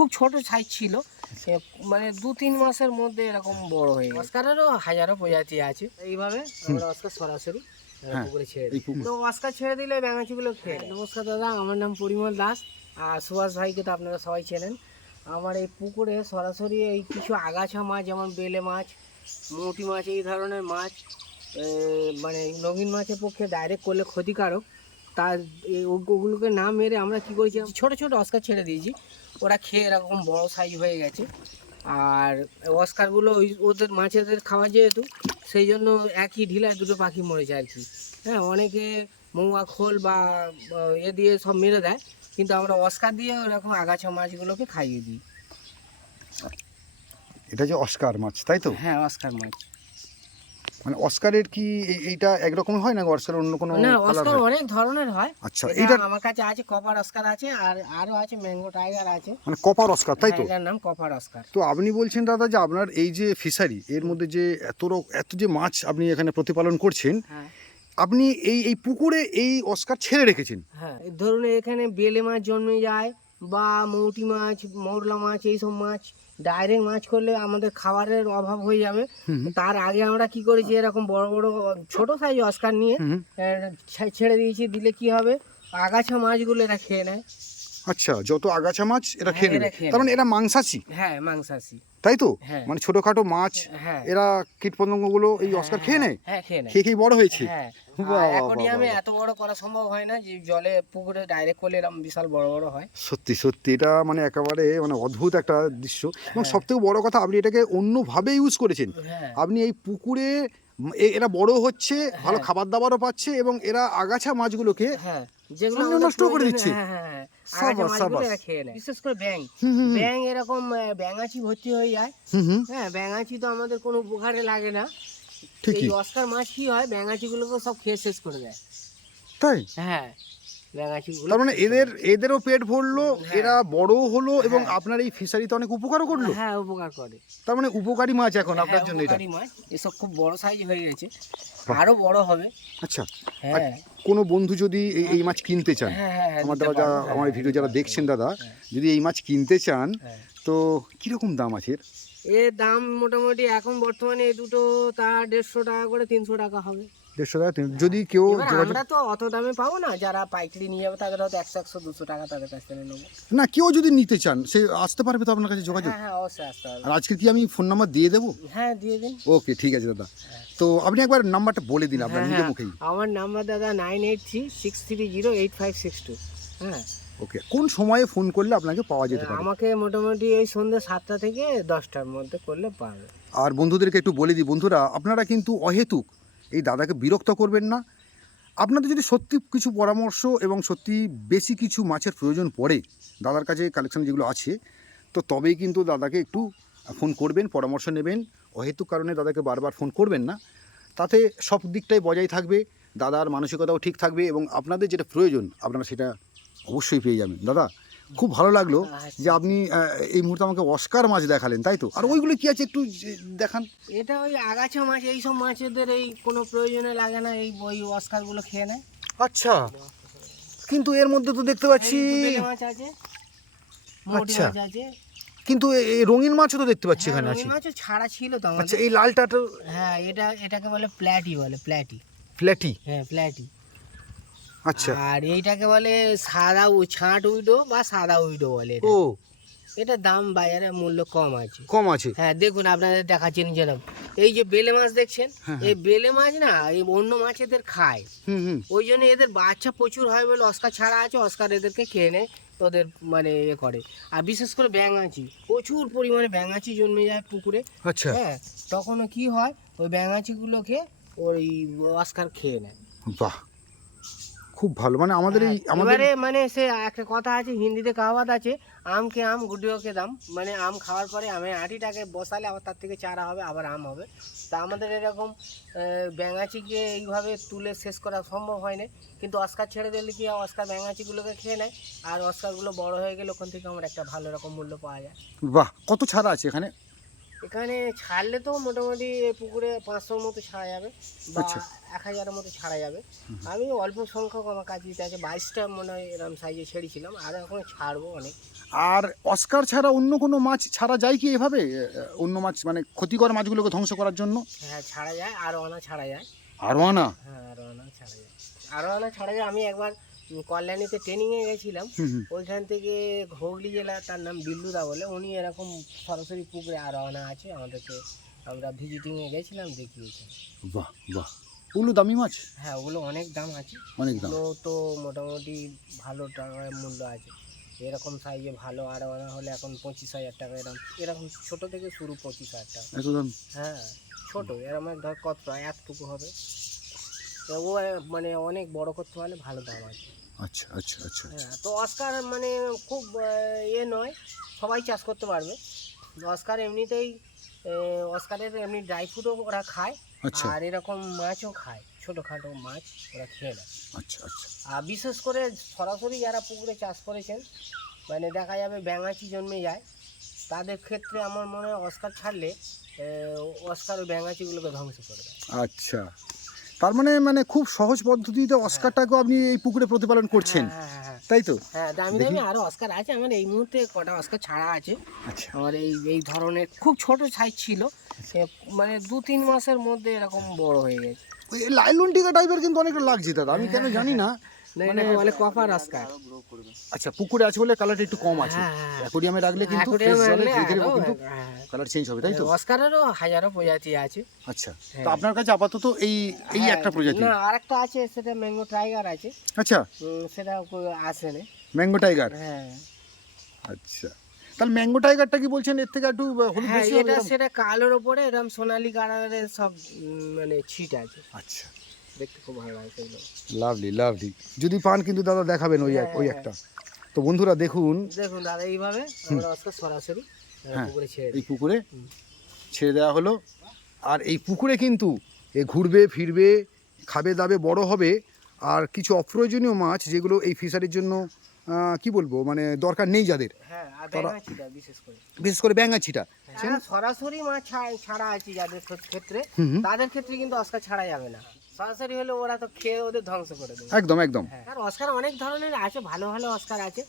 খুব ছোট সাইজ ছিল, মানে 2-3 মাসের মধ্যে এরকম বড় হয়ে গেছে। অস্কারেরও হাজারো প্রজাতি আছে। এইভাবে আমরা অস্কার সরাসরি পুকুরে ছেড়ে দিই। তো অস্কার ছেড়ে দিলে ব্যাঙাচিগুলো খেয়ে নেয়। নমস্কার দাদা, আমার নাম পরিমল দাস। আর সুভাষ ভাইকে তো আপনারা সবাই চেনেন। আমার এই পুকুরে সরাসরি এই কিছু আগাছা মাছ, যেমন বেলে মাছ, মৌটি মাছ, এই ধরনের মাছ মানে নবীন মাছের পক্ষে ডাইরেক্ট করলে ক্ষতিকারক। তার ওগুলোকে না মেরে আমরা কি করেছি, ছোট ছোট অস্কার ছেড়ে দিয়েছি। ওরা খেয়ে এরকম বড় সাইজ হয়ে গেছে। আর অস্কারগুলো ওদের মাছেদের খাওয়া যেহেতু, সেই জন্য একই ঢিলায় দুটো পাখি মরেছে আর কি। হ্যাঁ, অনেকে মৌয়া খোল বা এ দিয়ে সব মেরে দেয়, কিন্তু আমরা অস্কার দিয়ে ওরকম আগাছা মাছগুলোকে খাইয়ে দিই। এটা যে অস্কার মাছ, তাই তো? হ্যাঁ, অস্কার মাছ। মানে অস্কারের কি এইটা একরকম হয় না, অস্কার অন্য কোনো না, কালার অস্কার হয়? অনেক ধরনের হয়। আচ্ছা, এটা এটা আমার কাছে আছে কপার অস্কার আছে, আর আরো আছে ম্যাঙ্গো টাইগার আছে। মানে কপার অস্কার, তাই তো? এটার নাম কপার অস্কার। তো আপনি বলছেন দাদা যে আপনার এই যে ফিশারি, এর মধ্যে যে এত যে মাছ আপনি এখানে প্রতিপালন করছেন, হ্যাঁ আপনি এই পুকুরে এই অস্কার ছেড়ে রেখেছেন? হ্যাঁ, এই ধরুন এখানে বেলে মাছ জন্মে যায়, বা মৌটি মাছ, মৌরলা মাছ, এইসব মাছ ডাইরেক্ট মাছ করলে আমাদের খাবারের অভাব হয়ে যাবে। তার আগে আমরা কি করেছি, এরকম বড় বড় ছোট সাইজ অস্কার নিয়ে ছেড়ে দিয়েছি। দিলে কি হবে, আগাছা মাছগুলো এরা খেয়ে নেয়। আচ্ছা, যত আগাছা মাছ এরা খেয়ে নেবে। তার মানে এরা মাংসাশী? হ্যাঁ, মাংসাশী। তাই তো? হ্যাঁ। মানে ছোটখাটো মাছ, হ্যাঁ, এরা কীটপতঙ্গগুলো এই অস্কার খেয়ে নেয়? হ্যাঁ খেয়ে নেয়। খেয়ে বড় হয়েছে? হ্যাঁ, বাহ, বাহ, বাহ, অ্যাকোয়ারিয়ামে বাহ। এত বড় করা সম্ভব হয় না, যে জলে পুকুরে ডাইরেক্ট করলে এরকম বিশাল বড় বড় হয়। সত্যি সত্যি এটা মানে একেবারে মানে অদ্ভুত একটা দৃশ্য। এবং হ্যাঁ। সব থেকে বড় কথা, আপনি এটাকে অন্যভাবে ইউজ করেছেন। হ্যাঁ আপনি এই পুকুরে এরা বড় হচ্ছে, ভালো খাবার দাবারও পাচ্ছে, এবং এরা আগাছা মাছগুলোকে হ্যাঁ, যেগুলো অন্য আমাদের নষ্ট করে প্রয়োজনে- দিচ্ছে। হ্যাঁ হ্যাঁ হ্যাঁ, সাবাস, আগাছা মাছগুলো সাবাস। এরা খেয়ে নেয়। বিশেষ করে ব্যাঙ, হুম হুম হুম। ব্যাঙ এরকম ব্যাঙাচি ভর্তি হয়ে যায়। হুম হুম, হ্যাঁ, ব্যাঙাচি তো আমাদের কোনো উপকারে লাগে না। এই ঠিকই অস্কার মাছ কি হয়, ব্যাঙাচিগুলোকে সব খেয়ে শেষ করে দেয়। তাই। হ্যাঁ, ব্যাঙাচিগুলো তার মানে এদেরও পেট ভরলো, হ্যাঁ। এরা বড়ও হলো, এবং হ্যাঁ। আপনার এই ফিশারিতে অনেক উপকারও করলো। হ্যাঁ, উপকার করে। তার মানে উপকারী মাছ এখন আপনার হ্যাঁ, জন্য এটা। উপকারী মাছ। এসব খুব বড় সাইজ হয়ে গেছে, বাহ। আরো বড় হবে। আচ্ছা, আর হ্যাঁ কোনো বন্ধু যদি এই মাছ কিনতে চান, হ্যাঁ হ্যাঁ হ্যাঁ, আমার দিতে দাদা পারবো। আমার হ্যাঁ, ভিডিও যারা দেখছেন দাদা, হ্যাঁ। যদি এই মাছ কিনতে চান, হ্যাঁ। তো কিরকম দাম আছে এর? এর দাম মোটামুটি এখন বর্তমানে এই দুটো তা 150 টাকা করে, 300 টাকা হবে। 150 টাকা যদি কেউ এবার যোগাযোগ, আমরা তো অত দামে পাবো না, যারা পাইকারি নিয়ে যাবে তাদের হয়তো 100-100-200 টাকা তাদের কাছ থেকে নেবো। না কেউ যদি নিতে চান সে আসতে পারবে তো আপনার কাছে যোগাযোগ? হ্যাঁ হ্যাঁ, অবশ্যই আসতে হবে। আর আজকে কি আমি ফোন নাম্বার দিয়ে দেবো? হ্যাঁ, দিয়ে দিন। ওকে, ঠিক আছে দাদা। তো আপনি একবার নাম্বারটা বলে দিন আপনার হ্যাঁ নিজে হ্যাঁ, মুখেই। আমার নাম্বার দাদা 9836308562। হ্যাঁ, ওকে, কোন সময়ে ফোন করলে আপনাকে পাওয়া যেতে পারে? আমাকে মোটামুটি এই সন্ধ্যে 7টা থেকে 10টার মধ্যে করলে পাবে। আর বন্ধুদেরকে একটু বলে দিই, বন্ধুরা আপনারা কিন্তু অহেতুক এই দাদাকে বিরক্ত করবেন না। আপনাদের যদি সত্যি কিছু পরামর্শ এবং সত্যি বেশি কিছু মাছের প্রয়োজন পড়ে, দাদার কাছে কালেকশন যেগুলো আছে, তো তবেই কিন্তু দাদাকে একটু ফোন করবেন, পরামর্শ নেবেন। অহেতুক কারণে দাদাকে বারবার ফোন করবেন না, তাতে সব দিকটাই বজায় থাকবে, দাদার মানসিকতাও ঠিক থাকবে, এবং আপনাদের যেটা প্রয়োজন আপনারা সেটা অবশ্যই পেয়ে যাবেন। দাদা খুব ভালো লাগলো যে আপনি এই মুহূর্তে আমাকে অস্কার মাছ দেখালেন, তাই তো? আর ওইগুলো কি আছে একটু দেখান। এটা ওই আগাছা মাছ, এইসব মাছেদের এই কোনো প্রয়োজনে লাগে না, এই ওই অস্কারগুলো খেয়ে নেয়। আচ্ছা, কিন্তু এর মধ্যে তো দেখতে পাচ্ছি, এই বেলে মাছ আছে, মৌটি আচ্ছা, মাছ আছে। কিন্তু এই রঙিন মাছও তো দেখতে পাচ্ছি এখানে হ্যাঁ, আছে। রুই মাছও ছাড়া ছিল তো আচ্ছা, আমাদের। এই লালটা তো হ্যাঁ, এটাকে বলে প্ল্যাটি, বলে প্ল্যাটি। ফ্ল্যাটি। হ্যাঁ, প্ল্যাটি। আচ্ছা, আর এইটাকে বলে সাদা ছাঁট উইডো বা সাদা উইডো বলে এটা। ও এটা দাম বাজারে মূল্য কম আছে। কম আছে। হ্যাঁ, দেখুন আপনাদের দেখাচ্ছেন যেরকম এই যে বেলে মাছ দেখছেন, এই বেলে মাছ না এই অন্য মাছ এদের খায়। হুম হুম, ওই জন্য এদের বাচ্চা প্রচুর হয় বলে অস্কার ছাড়া আছে, অস্কার এদেরকে খেয়ে নেয়, ওদের মানে এ করে। আর বিশেষ করে ব্যাঙাচি, প্রচুর পরিমাণে ব্যাঙাচি জন্মে যায় পুকুরে। আচ্ছা, হ্যাঁ, তখন কি হয়, ওই ব্যাঙাচিগুলোকে ওই অস্কার খেয়ে নেয়। বাহ, খুব ভালো। মানে আমাদের এই এবারে মানে সে একটা কথা আছে, হিন্দিতে কাহাওয়াত আছে, আমকে আম গুডিওকে দাম। মানে আম খাওয়ার পরে আমের আঁটিটাকে বসালে আবার তার থেকে চারা হবে, আবার আম হবে। তা আমাদের এরকম ব্যাঙাচিকে এইভাবে তুলে শেষ করা সম্ভব হয় না, কিন্তু অস্কার ছেড়ে দিলে কি হয়, অস্কার ব্যাঙাচিগুলোকে খেয়ে নেয়, আর অস্কারগুলো বড় হয়ে গেলে ওখান থেকে আমার একটা ভালো রকম মূল্য পাওয়া যায়। বাহ, কত ছাড়া আছে এখানে? এখানে ছাড়লে তো মোটামুটি এই পুকুরে 500-র মতো ছাড়া যাবে বা আচ্ছা। 1000-এর মতো ছাড়া যাবে। আমি অল্প সংখ্যক আমার কাছে দিতে আছে 22টা মনে হয় এরকম সাইজে ছেড়েছিলাম, আর এখন ছাড়বো অনেক। আর অস্কার ছাড়া অন্য কোনো মাছ ছাড়া যায় কি এভাবে? অন্য মাছ মানে ক্ষতিকর মাছগুলোকে ধ্বংস করার জন্য? হ্যাঁ ছাড়া যায়, আরও আনা ছাড়া যায়। আরও আনা? হ্যাঁ আরও আনা ছাড়া যায়, আরও আনা ছাড়া যায়। আমি একবার কল্যাণীতে ট্রেনিংয়ে গেছিলাম, ওইখান থেকে হুগলি জেলা, তার নাম বিল্লুদা বলে, উনি এরকম সরাসরি পুকুরে আরও আনা আছে আমাদেরকে, আমরা ভিজিটিংয়ে গেছিলাম, দেখিয়েছি। বাহ বাহ, ওগুলো দামি মাছ? হ্যাঁ ওগুলো অনেক দাম আছে, অনেক দাম। ওগুলো তো মোটামুটি ভালো টাকায় মূল্য আছে। এরকম সাইজে ভালো আরও আনা হলে এখন 25,000 টাকা, এরকম এরকম ছোটো থেকে শুরু 25,000 টাকা। এত দাম? হ্যাঁ ছোটো এরকম ধর কতটা এতটুকু হবে, তো ও মানে অনেক বড় করতে পারলে ভালো দাম আছে। আচ্ছা আচ্ছা আচ্ছা। হ্যাঁ তো অস্কার মানে খুব ইয়ে নয়, সবাই চাষ করতে পারবে। অস্কার এমনিতেই অস্কারের এমনি ড্রাই ফ্রুটও ওরা খায়, আচ্ছা আর এরকম মাছও খায়, ছোটোখাটো মাছ ওরা খেয়ে নেয়। আচ্ছা আচ্ছা। আর বিশেষ করে সরাসরি যারা পুকুরে চাষ করেছেন, মানে দেখা যাবে ব্যাঙাচি জন্মে যায়, তাদের ক্ষেত্রে আমার মনে হয় অস্কার ছাড়লে অস্কার ওই ব্যাঙাচিগুলোকে ধ্বংস করে দেয়। আচ্ছা, তার মানে মানে খুব সহজ পদ্ধতিতে অস্কারটাকেও আপনি এই পুকুরে প্রতিপালন করছেন, হ্যাঁ হ্যাঁ হ্যাঁ তাই তো? হ্যাঁ, দামি দামি আরও অস্কার আছে আমার, এই মুহূর্তে কটা অস্কার ছাড়া আছে আচ্ছা আমার। এই এই ধরনের খুব ছোট সাইজ ছিল, মানে 2-3 মাসের মধ্যে এরকম বড় হয়ে গেছে। ওই লাইলন টিকা টাইপের কিন্তু অনেকটা লাগছে দাদা, আমি কেন জানি না। মানে বলে কপার অস্কার। আচ্ছা, পুকুরে আছে বলে কালারটা একটু কম আছে, অ্যাকোরিয়ামে রাখলে কিন্তু ফ্রেশ জলে ধীরে ধীরে কিন্তু কালার চেঞ্জ হবে, তাই তো? অস্কারেরও হাজারো প্রজাতি আছে। আচ্ছা, তো আপনার কাছে আপাতত এই এই একটা প্রজাতি? না আরেকটা আছে, সেটা ম্যাঙ্গো টাইগার আছে। আচ্ছা, সেটা আসে না। Mango tiger? হ্যাঁ আচ্ছা, তাহলে ম্যাঙ্গো টাইগারটা কি বলছেন এর থেকে একটু হলুদ হ্যাঁ, বেশি হবে? এটা সেটা কালোর উপরে এরকম সোনালী কালারের সব মানে ছিট আছে, আচ্ছা, দেখতে খুব ভালো লাগে সেগুলো। লাভলি লাভলি, যদি পান কিন্তু দাদা দেখাবেন ওই ওই একটা। তো বন্ধুরা দেখুন, দেখুন দাদা, এইভাবে আমরা অস্কার সরাসরি পুকুরে ছেড়ে এই দিই। পুকুরে ছেড়ে দেওয়া হলো, আর এই পুকুরে কিন্তু এ ঘুরবে ফিরবে, খাবে দাবে, বড় হবে। আর কিছু অপ্রয়োজনীয় মাছ যেগুলো এই ফিশারির জন্য কি বলবো মানে দরকার নেই যাদের, হ্যাঁ আর ব্যাঙাচিটা বিশেষ করে ব্যাঙাচিটা, যারা সরাসরি মাছ ছাড়া আছে যাদের ক্ষেত্রে, তাদের ক্ষেত্রে কিন্তু অস্কার ছাড়া যাবে না। সরাসরি হলে ওরা তো খেয়ে ওদের ধ্বংস করে দেবে। একদম একদম। আর অস্কার অনেক ধরনের আছে, ভালো ভালো অস্কার আছে।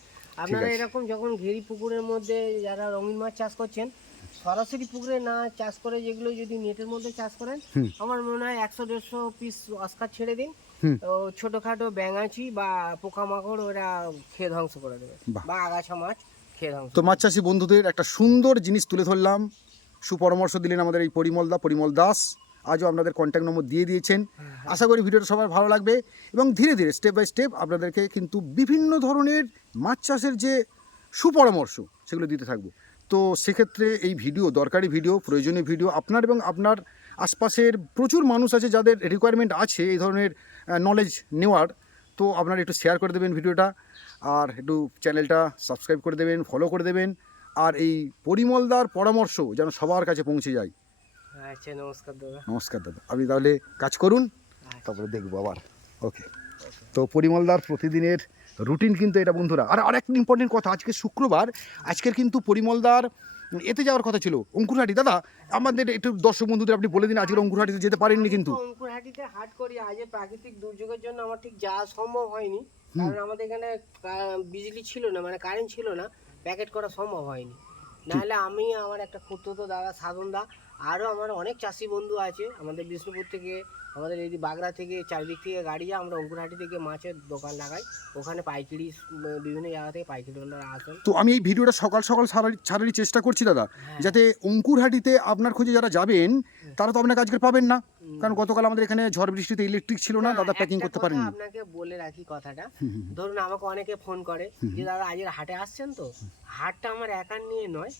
আপনারা এরকম যখন ঘেরি পুকুরের মধ্যে যারা রঙিন মাছ চাষ করছেন, সরাসরি পুকুরে না চাষ করে যেগুলো যদি নেটের মধ্যে চাষ করেন, আমার মনে হয় 100-150 পিস অস্কার ছেড়ে দিন, ছোটখাটো ব্যাঙাচি বা পোকামাকড় ওরা খেয়ে ধ্বংস করে দেবে, বা আগাছা মাছ খেয়ে ধ্বংস। তো মাছ চাষি বন্ধুদের একটা সুন্দর জিনিস তুলে ধরলাম, সুপরামর্শ দিলেন আমাদের এই পরিমল দাস। আজও আপনাদের কন্ট্যাক্ট নম্বর দিয়ে দিয়েছেন। আশা করি ভিডিওটা সবার ভালো লাগবে, এবং ধীরে ধীরে স্টেপ বাই স্টেপ আপনাদেরকে কিন্তু বিভিন্ন ধরনের মাছ চাষের যে সুপরামর্শ সেগুলো দিতে থাকবো। তো সেক্ষেত্রে এই ভিডিও দরকারি ভিডিও, প্রয়োজনীয় ভিডিও, আপনার এবং আপনার আশপাশের প্রচুর মানুষ আছে যাদের রিকোয়ারমেন্ট আছে এই ধরনের নলেজ নেওয়ার। তো আপনারা একটু শেয়ার করে দেবেন ভিডিওটা, আর একটু চ্যানেলটা সাবস্ক্রাইব করে দেবেন, ফলো করে দেবেন, আর এই পরিমলদার পরামর্শ যেন সবার কাছে পৌঁছে যায়। আচ্ছা, নমস্কার দাদা। নমস্কার দাদা, আপনি তাহলে কাজ করুন, তারপরে দেখবো আবার। ওকে, তো পরিমলদার প্রতিদিনের রুটিন কিন্তু এটা বন্ধুরা। আর একটা ইম্পর্টেন্ট কথা, আজকে শুক্রবার, আজকের কিন্তু পরিমলদার এতে যাওয়ার কথা ছিল, অঙ্কুরহাটি। দাদা আমাদের একটু দর্শক বন্ধুদের আপনি বলে দিন, আজকে অঙ্কুরহাটিতে যেতে পারেননি কিন্তু। অঙ্কুরহাটিতে হাট করি, আজ প্রাকৃতিক দুর্যোগের জন্য আমার ঠিক যাওয়া সম্ভব হয়নি, কারণ আমাদের এখানে বিজলি ছিল না, মানে কারেন্ট ছিল না, প্যাকেট করা সম্ভব হয়নি। নাহলে আমি, আমার একটা খুঁড়তো দাদা সাধন দা, আরও আমার অনেক চাষি বন্ধু আছে আমাদের বিষ্ণুপুর থেকে, আমাদের এই বাগড়া থেকে, চারিদিক থেকে গাড়ি যায়, আমরা অঙ্কুরহাটি থেকে মাছের দোকান লাগাই, ওখানে পাইকারি বিভিন্ন জায়গা থেকে পাইকারি আসেন। তো আমি এই ভিডিওটা সকাল সকাল ছাড়ারই চেষ্টা করছি দাদা, যাতে অঙ্কুরহাটিতে আপনার খোঁজে যারা যাবেন তারা তো আপনাকে আজকে পাবেন না, কারণ গতকাল আমাদের এখানে ঝড় বৃষ্টিতে ইলেকট্রিক ছিল না, দাদা প্যাকিং করতে পারেননি। আপনাকে বলে রাখি কথাটা, ধরুন আমাকে অনেকে ফোন করে যে দাদা আজের হাটে আসছেন তো, হাটটা আমার একার নিয়ে নয়,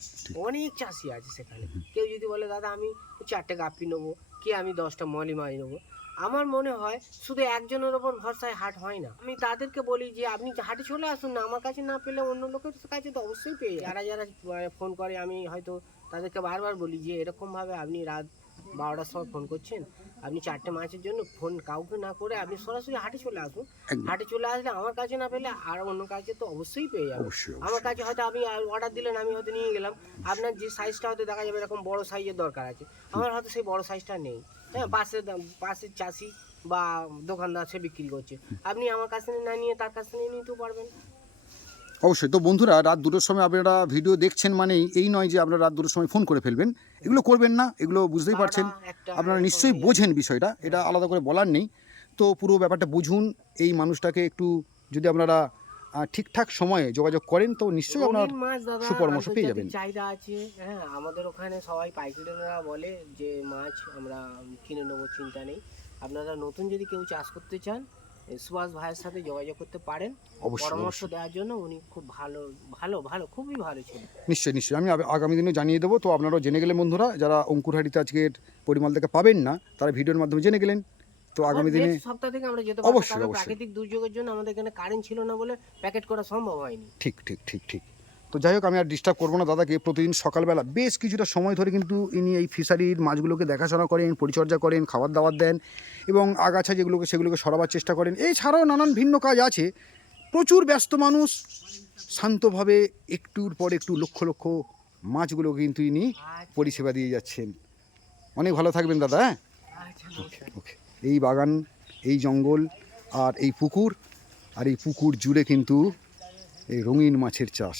অনেক চাষি আছে সেখানে। কেউ যদি বলে দাদা আমি 4টে গাপ্পি নেবো, কি আমি 10টা মলি মাছ নেবো, আমার মনে হয় শুধু একজনের ওপর ভরসায় হাট হয় না। আমি তাদেরকে বলি যে আপনি হাটে চলে আসুন না, আমার কাছে না পেলে অন্য লোকের কাছে তো অবশ্যই পেয়ে যারা যারা ফোন করে, আমি হয়তো তাদেরকে বারবার বলি যে এরকমভাবে আপনি রাত 12টার সময় ফোন করছেন, আপনি 4টে মাছের জন্য ফোন কাউকে না করে আপনি সরাসরি হাটে চলে আসুন। একদম। হাটে চলে আসলে আমার কাছে না পেলে আর অন্য কাছে তো অবশ্যই পেয়ে যাবেন। অবশ্যই, আমার অবশ্যই। কাছে হয়তো আপনি অর্ডার দিলেন, আমি হয়তো নিয়ে গেলাম, আপনার যে সাইজটা হয়তো দেখা যাবে এরকম বড় সাইজের দরকার আছে, আমার হয়তো সেই বড় সাইজটা নেই। হ্যাঁ, পাশের চাষি বা দোকানদার সে বিক্রি করছে, আপনি আমার কাছ থেকে না নিয়ে তার কাছ থেকে নিতেও পারবেন। অবশ্যই। তো বন্ধুরা, রাত 2টোর সময় আপনারা ভিডিও দেখছেন মানেই এই নয় যে আপনারা রাত 2টোর সময় ফোন করে ফেলবেন, এগুলো করবেন না, এগুলো বুঝতেই পারছেন। 12টা, 1টা আপনারা এরকম নিশ্চয়ই হয়ে যাবে। বোঝেন বিষয়টা, এটা আলাদা করে বলার নেই। তো পুরো ব্যাপারটা বুঝুন, এই মানুষটাকে একটু যদি আপনারা ঠিকঠাক সময়ে যোগাযোগ করেন তো নিশ্চয়ই আপনার রঙিন মাছ দাদা সুপরামর্শ পেয়ে যাবেন। আন্তর্জাতিক চাহিদা আছে। হ্যাঁ, আমাদের ওখানে সবাই পাইকারিরা বলে যে মাছ আমরা কিনে নেবো, চিন্তা নেই। আপনারা নতুন যদি কেউ চাষ করতে চান, সুভাষ ভাইয়ের সাথে যোগাযোগ করতে পারেন। অবশ্যই, পরামর্শ অবশ্যই। দেওয়ার জন্য উনি খুব ভালো ভালো ভালো খুবই ভালো ছিল। নিশ্চয়ই, নিশ্চয়ই। আমি আগামী দিনে জানিয়ে দেবো। তো আপনারাও জেনে গেলেন বন্ধুরা, যারা অঙ্কুরহাটিতে আজকের পরিমাল থেকে পাবেন না, তারা ভিডিওর মাধ্যমে জেনে গেলেন। তো আগামী দিনে নেক্সট সপ্তাহ থেকে আমরা যেতে পারবো, অবশ্যই, কারণ অবশ্যই। প্রাকৃতিক দুর্যোগের জন্য আমাদের এখানে কারেন্ট ছিল না বলে প্যাকেট করা সম্ভব হয়নি। ঠিক, ঠিক, ঠিক, ঠিক। তো যাই হোক, আমি আর ডিস্টার্ব করবো না দাদাকে। প্রতিদিন সকালবেলা বেশ কিছুটা সময় ধরে কিন্তু ইনি এই ফিশারির মাছগুলোকে দেখাশোনা করেন, পরিচর্যা করেন, খাবার দাবার দেন এবং আগাছা সেগুলোকে সরাবার চেষ্টা করেন। এছাড়াও নানান ভিন্ন কাজ আছে। প্রচুর ব্যস্ত মানুষ, শান্তভাবে একটুর পর একটু লক্ষ লক্ষ মাছগুলো কিন্তু ইনি পরিষেবা দিয়ে যাচ্ছেন। অনেক ভালো থাকবেন দাদা। হ্যাঁ, আচ্ছা, নমস্কার। ওকে। এই বাগান, এই জঙ্গল আর এই পুকুর, আর এই পুকুর জুড়ে কিন্তু এই রঙিন মাছের চাষ।